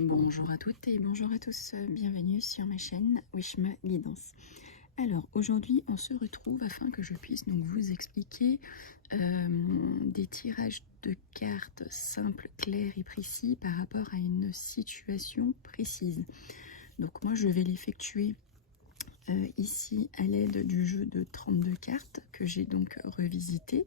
Bonjour à toutes et bonjour à tous, bienvenue sur ma chaîne Wishma Guidance. Alors aujourd'hui on se retrouve afin que je puisse donc vous expliquer des tirages de cartes simples, clairs et précis par rapport à une situation précise. Donc moi je vais l'effectuer ici à l'aide du jeu de 32 cartes que j'ai donc revisité.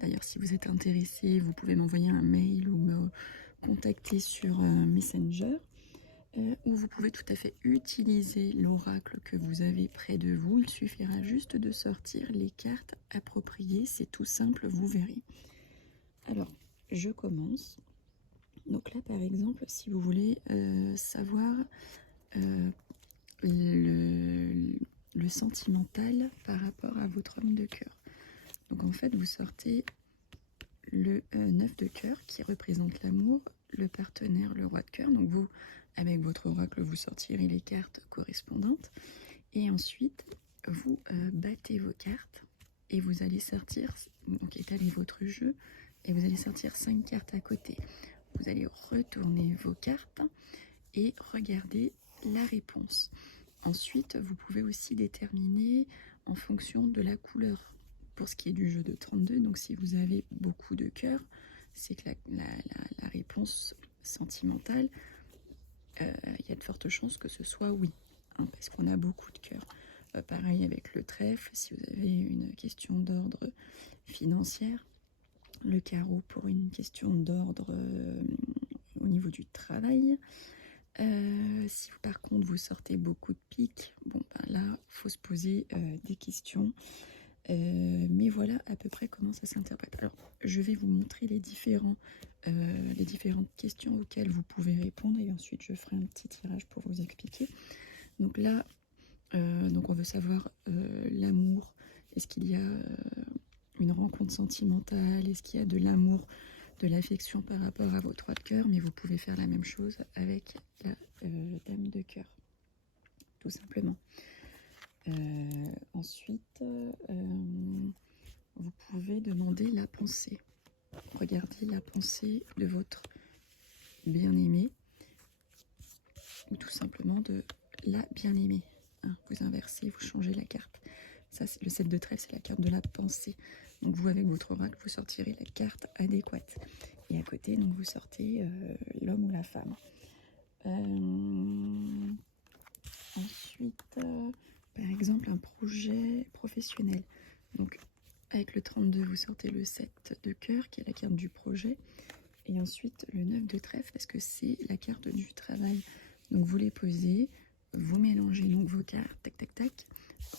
D'ailleurs si vous êtes intéressé vous pouvez m'envoyer un mail ou me contacter sur Messenger. Où vous pouvez tout à fait utiliser l'oracle que vous avez près de vous. Il suffira juste de sortir les cartes appropriées, c'est tout simple, vous verrez. Alors, je commence. Donc là, par exemple, si vous voulez savoir le sentimental par rapport à votre homme de cœur. Donc en fait, vous sortez le 9 de cœur qui représente l'amour, le partenaire, le roi de cœur. Donc vous, avec votre oracle, vous sortirez les cartes correspondantes. Et ensuite, vous battez vos cartes et vous allez sortir, donc étalez votre jeu, et vous allez sortir 5 cartes à côté. Vous allez retourner vos cartes et regarder la réponse. Ensuite, vous pouvez aussi déterminer en fonction de la couleur. Pour ce qui est du jeu de 32, donc si vous avez beaucoup de cœur, c'est que la réponse sentimentale, il y a de fortes chances que ce soit oui, hein, parce qu'on a beaucoup de cœur. Pareil avec le trèfle, si vous avez une question d'ordre financière, le carreau pour une question d'ordre au niveau du travail. Si par contre vous sortez beaucoup de piques, bon ben là, il faut se poser des questions. Mais voilà à peu près comment ça s'interprète. Alors, je vais vous montrer les différentes questions auxquelles vous pouvez répondre et ensuite je ferai un petit tirage pour vous expliquer. Donc là, donc on veut savoir l'amour. Est-ce qu'il y a une rencontre sentimentale? Est-ce qu'il y a de l'amour, de l'affection par rapport à votre roi de cœur? Mais vous pouvez faire la même chose avec la dame de cœur, tout simplement. Ensuite, vous pouvez demander la pensée. Regardez la pensée de votre bien-aimé ou tout simplement de la bien-aimée. Hein, vous inversez, vous changez la carte. Ça, c'est le 7 de trèfle, c'est la carte de la pensée. Donc vous, avec votre oracle, vous sortirez la carte adéquate. Et à côté, donc vous sortez l'homme ou la femme. Ensuite, par exemple, un projet professionnel. Donc, avec le 32, vous sortez le 7 de cœur, qui est la carte du projet. Et ensuite, le 9 de trèfle, parce que c'est la carte du travail. Donc, vous les posez, vous mélangez donc vos cartes, tac, tac, tac.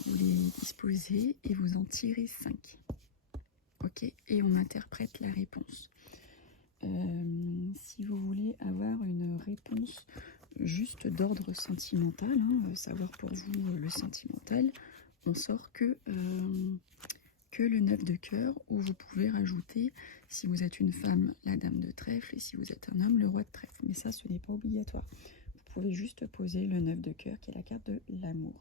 Vous les disposez et vous en tirez 5. Ok, et on interprète la réponse. Si vous voulez avoir une réponse juste d'ordre sentimental, hein, savoir pour vous le sentimental, on sort que le 9 de cœur, où vous pouvez rajouter, si vous êtes une femme, la dame de trèfle, et si vous êtes un homme, le roi de trèfle. Mais ça, ce n'est pas obligatoire. Vous pouvez juste poser le 9 de cœur, qui est la carte de l'amour.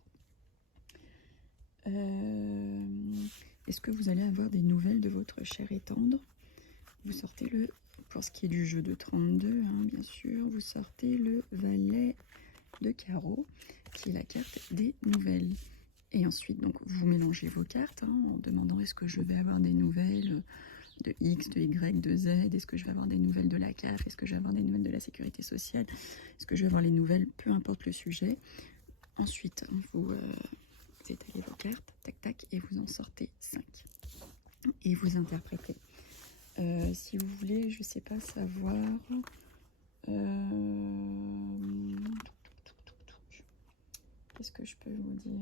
Est-ce que vous allez avoir des nouvelles de votre cher et tendre? Vous sortez le, pour ce qui est du jeu de 32, hein, bien sûr, vous sortez le valet de carreau, qui est la carte des nouvelles. Et ensuite, donc, vous mélangez vos cartes hein, en demandant est-ce que je vais avoir des nouvelles de X, de Y, de Z, est-ce que je vais avoir des nouvelles de la CAF, est-ce que je vais avoir des nouvelles de la sécurité sociale, est-ce que je vais avoir les nouvelles, peu importe le sujet. Ensuite, vous étalez vos cartes, tac, tac, et vous en sortez 5. Et vous interprétez. Si vous voulez, je ne sais pas, savoir... qu'est-ce que je peux vous dire?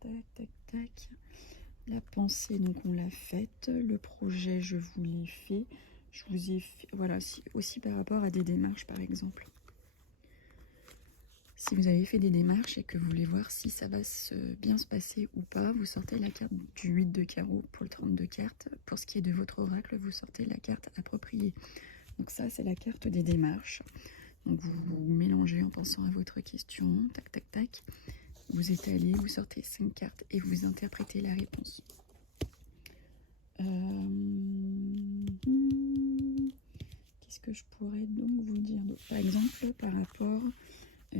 Tac, tac, tac. La pensée, donc on l'a faite. Le projet, je vous l'ai fait. Je vous ai fait... Voilà, aussi par rapport à des démarches, par exemple. Si vous avez fait des démarches et que vous voulez voir si ça va bien se passer ou pas, vous sortez la carte du 8 de carreau pour le 32 cartes. Pour ce qui est de votre oracle, vous sortez la carte appropriée. Donc ça, c'est la carte des démarches. Donc vous mélangez en pensant à votre question, tac, tac, tac. Vous étalez, vous sortez 5 cartes et vous interprétez la réponse. Qu'est-ce que je pourrais donc vous dire d'autre? Par exemple, par rapport,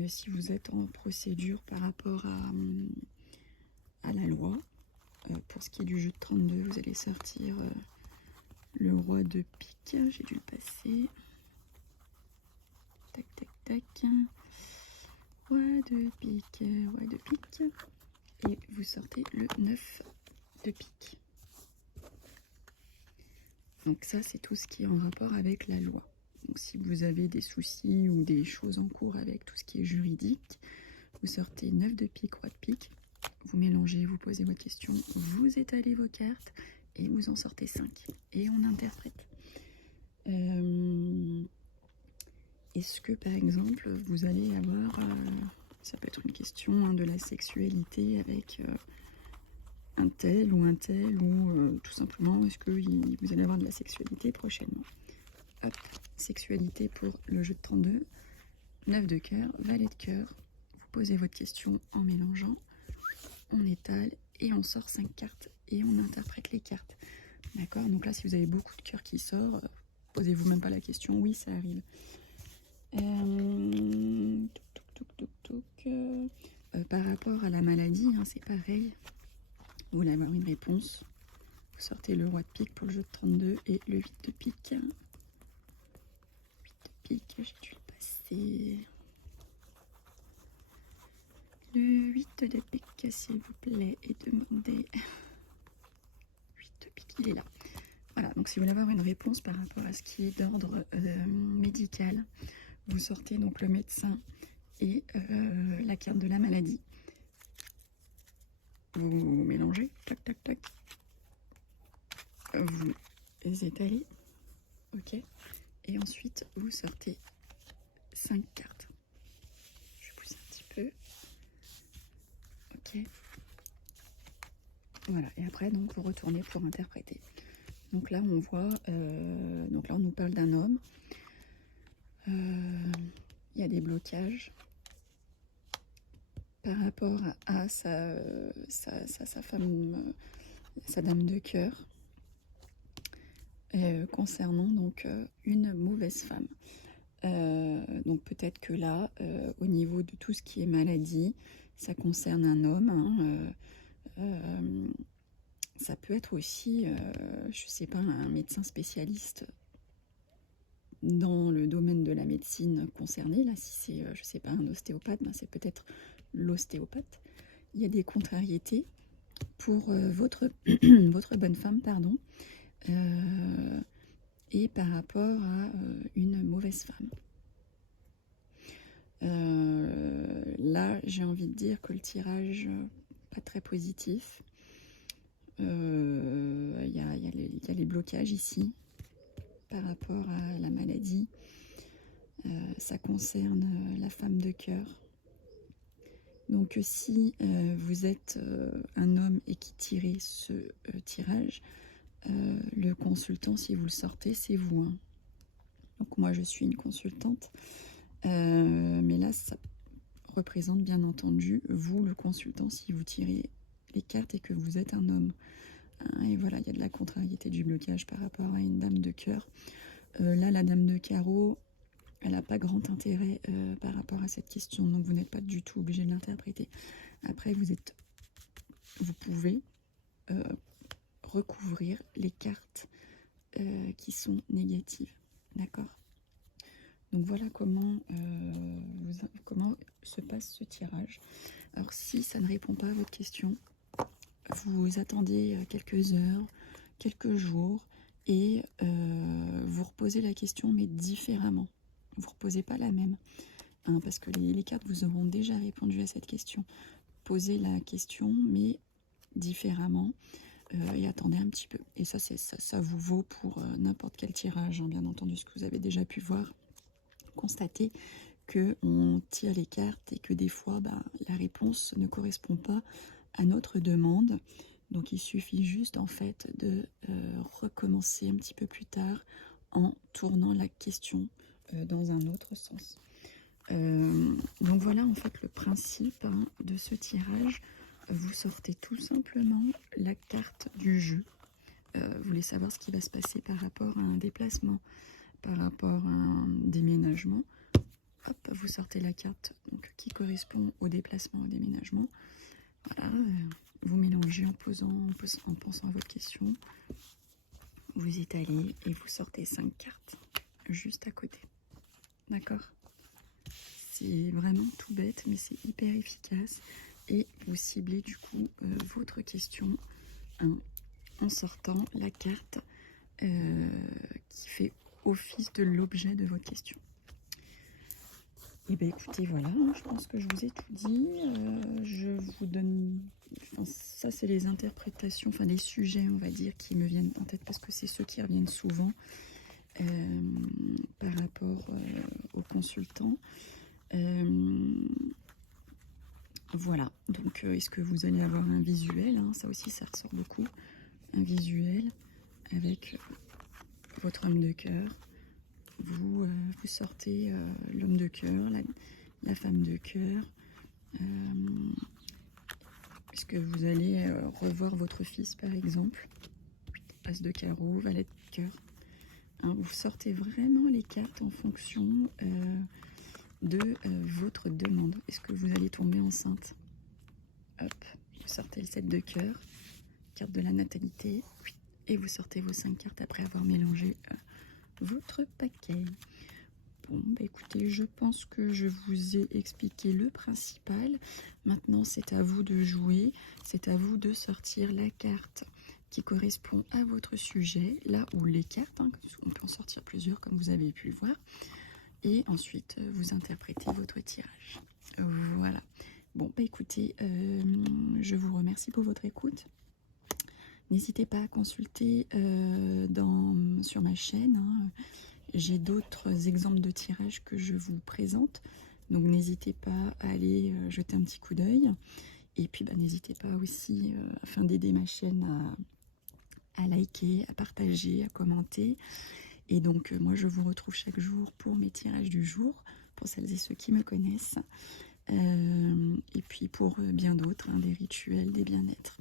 si vous êtes en procédure par rapport à la loi, pour ce qui est du jeu de 32, vous allez sortir le roi de pique. J'ai dû le passer. Tac, tac, tac. Roi de pique, roi de pique. Et vous sortez le 9 de pique. Donc ça, c'est tout ce qui est en rapport avec la loi. Donc si vous avez des soucis ou des choses en cours avec tout ce qui est juridique, vous sortez 9 de pique, roi de pique, vous mélangez, vous posez votre question, vous étalez vos cartes et vous en sortez 5. Et on interprète. Est-ce que par exemple, vous allez avoir, ça peut être une question hein, de la sexualité avec un tel, ou tout simplement, est-ce que vous allez avoir de la sexualité prochainement? Hop, sexualité pour le jeu de 32, 9 de cœur, valet de cœur, vous posez votre question en mélangeant, on étale et on sort 5 cartes et on interprète les cartes. D'accord? Donc là, si vous avez beaucoup de cœur qui sort, posez-vous même pas la question, oui, ça arrive. Par rapport à la maladie, hein, c'est pareil. Vous allez avoir une réponse. Vous sortez le roi de pique pour le jeu de 32 et le 8 de pique. 8 de pique, j'ai dû le passer. Le 8 de pique, s'il vous plaît, et demandez. 8 de pique, il est là. Voilà, donc si vous voulez avoir une réponse par rapport à ce qui est d'ordre médical, vous sortez donc le médecin et la carte de la maladie. Vous mélangez, tac, tac, tac. Vous les étalez, ok. Et ensuite, vous sortez 5 cartes. Je vais pousser un petit peu. Ok. Voilà, et après, donc, vous retournez pour interpréter. Donc là, on voit, donc là, on nous parle d'un homme. Il y a des blocages par rapport à sa femme, sa dame de cœur, concernant donc une mauvaise femme. Donc peut-être que là, au niveau de tout ce qui est maladie, ça concerne un homme. Hein, ça peut être aussi, je sais pas, un médecin spécialiste dans le domaine de la médecine concernée. Là, si c'est, je sais pas, un ostéopathe, ben c'est peut-être l'ostéopathe. Il y a des contrariétés pour votre bonne femme, pardon, et par rapport à une mauvaise femme. Là, j'ai envie de dire que le tirage, pas très positif. Il y a les blocages ici par rapport à la maladie. Ça concerne la femme de cœur. Donc si vous êtes un homme et qui tirez ce tirage, le consultant, si vous le sortez, c'est vous. Hein. Donc moi, je suis une consultante. Mais là, ça représente bien entendu vous, le consultant, si vous tirez les cartes et que vous êtes un homme. Hein, et voilà, il y a de la contrariété du blocage par rapport à une dame de cœur. Là, la dame de carreau, elle n'a pas grand intérêt par rapport à cette question, donc vous n'êtes pas du tout obligé de l'interpréter. Après, vous pouvez recouvrir les cartes qui sont négatives. D'accord ? Donc voilà comment se passe ce tirage. Alors si ça ne répond pas à votre question, vous attendez quelques heures, quelques jours et vous reposez la question mais différemment. Vous ne reposez pas la même, hein, parce que les cartes vous auront déjà répondu à cette question. Posez la question mais différemment et attendez un petit peu. Et ça vous vaut pour n'importe quel tirage, hein, bien entendu, ce que vous avez déjà pu voir. Constater que on tire les cartes et que des fois la réponse ne correspond pas à notre demande, donc il suffit juste en fait de recommencer un petit peu plus tard en tournant la question dans un autre sens. Donc voilà en fait le principe hein, de ce tirage. Vous sortez tout simplement la carte du jeu. Vous voulez savoir ce qui va se passer par rapport à un déplacement, par rapport à un déménagement. Hop, vous sortez la carte donc, qui correspond au déplacement, au déménagement. Voilà, vous mélangez en pensant à votre question. Vous étalez et vous sortez 5 cartes juste à côté. D'accord? C'est vraiment tout bête, mais c'est hyper efficace. Et vous ciblez du coup votre question en sortant la carte qui fait office de l'objet de votre question. Et bien écoutez, voilà, je pense que je vous ai tout dit. Je vous donne... Enfin, ça, c'est les interprétations, enfin les sujets, on va dire, qui me viennent en tête parce que c'est ceux qui reviennent souvent par rapport aux consultants. Voilà, donc est-ce que vous allez avoir un visuel, hein, ça aussi, ça ressort beaucoup. Un visuel avec votre homme de cœur. Vous sortez l'homme de cœur, la femme de cœur. Est-ce que vous allez revoir votre fils, par exemple? As de carreau, valet de cœur. Hein, vous sortez vraiment les cartes en fonction de votre demande. Est-ce que vous allez tomber enceinte? Hop, vous sortez le 7 de cœur, carte de la natalité, et vous sortez vos 5 cartes après avoir mélangé votre paquet. Bon, bah écoutez, je pense que je vous ai expliqué le principal. Maintenant, c'est à vous de jouer. C'est à vous de sortir la carte qui correspond à votre sujet, là où les cartes, hein, on peut en sortir plusieurs comme vous avez pu le voir. Et ensuite, vous interprétez votre tirage. Voilà. Bon, bah écoutez, je vous remercie pour votre écoute. N'hésitez pas à consulter sur ma chaîne. Hein. J'ai d'autres exemples de tirages que je vous présente. Donc n'hésitez pas à aller jeter un petit coup d'œil. Et puis bah, n'hésitez pas aussi, afin d'aider ma chaîne, à liker, à partager, à commenter. Et donc moi je vous retrouve chaque jour pour mes tirages du jour, pour celles et ceux qui me connaissent. Et puis pour bien d'autres, hein, des rituels, des bien-être.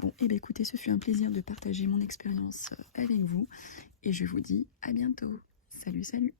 Bon, et bien écoutez, ce fut un plaisir de partager mon expérience avec vous. Et je vous dis à bientôt. Salut, salut!